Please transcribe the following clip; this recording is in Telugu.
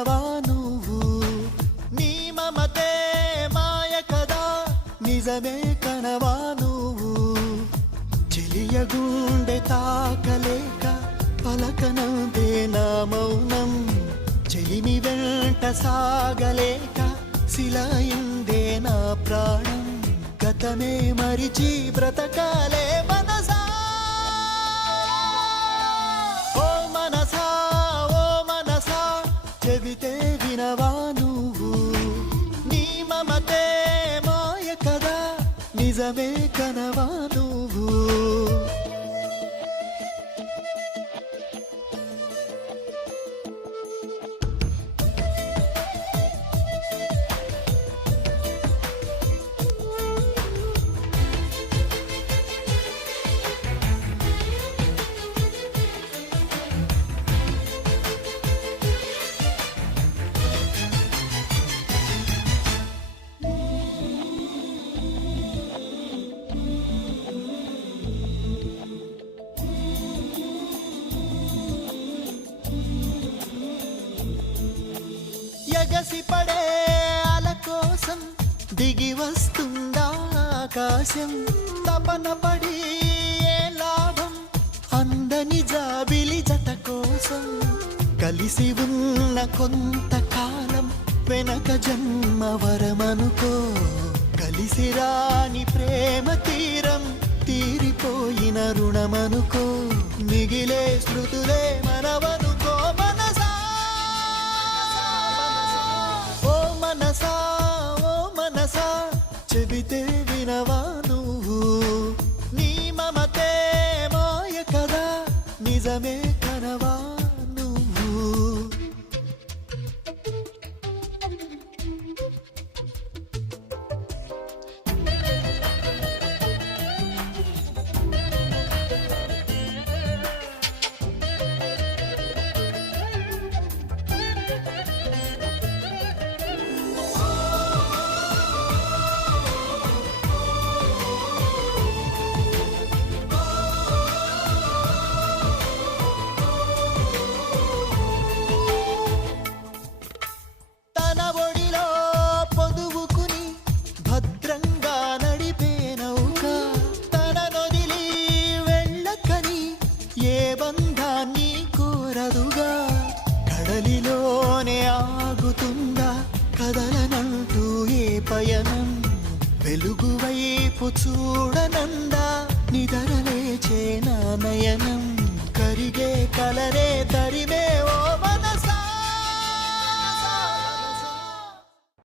వినవా నువ్వు నీ మమతే మాయ కదా నిజమే కనవా నువ్వు చెలియ గుండె తాకలేక పలకనందే నా మౌనం చెలిమి వెంట సాగలేక శిలయిందే నా ప్రాణం గతమే మరిచి బ్రతకాలే మనసా ఓ మనసా ఓ మనసా చెబితే వినవా నువ్వు నీ మమతే మాయ కదా నిజమే కనవా నువ్వు ఎగసిపడే అల కోసం దిగి వస్తుందా ఆకాశం తపన పడి ఏ లాభం అందని జాబిలి జత కోసం కలిసి ఉన్న కొంతకాలం వెనక జన్మ వరమనుకో కలిసి రాని ప్రేమ తీరం తీరిపోయిన రుణమనుకో మిగిలే స్మృతులే మనవనుకో మనసా ఓ మనసా ఓ మనసా చెబితే వినవా నువ్వు నీ మమతే మాయ కదా నిజమే కనవా నువ్వు తన ఒడిలో పొదువుకుని భద్రంగా నడిపే నౌక తన నొదిలి వెళ్ళకని ఏ బంధాన్ని కోరదుగా కడలిలోనే ఆగుతుందా కదలనంటూ ఏ పయనం వెలుగు వైపు చూడనందా నిదరలేచే నా నయనం కరిగే కలరే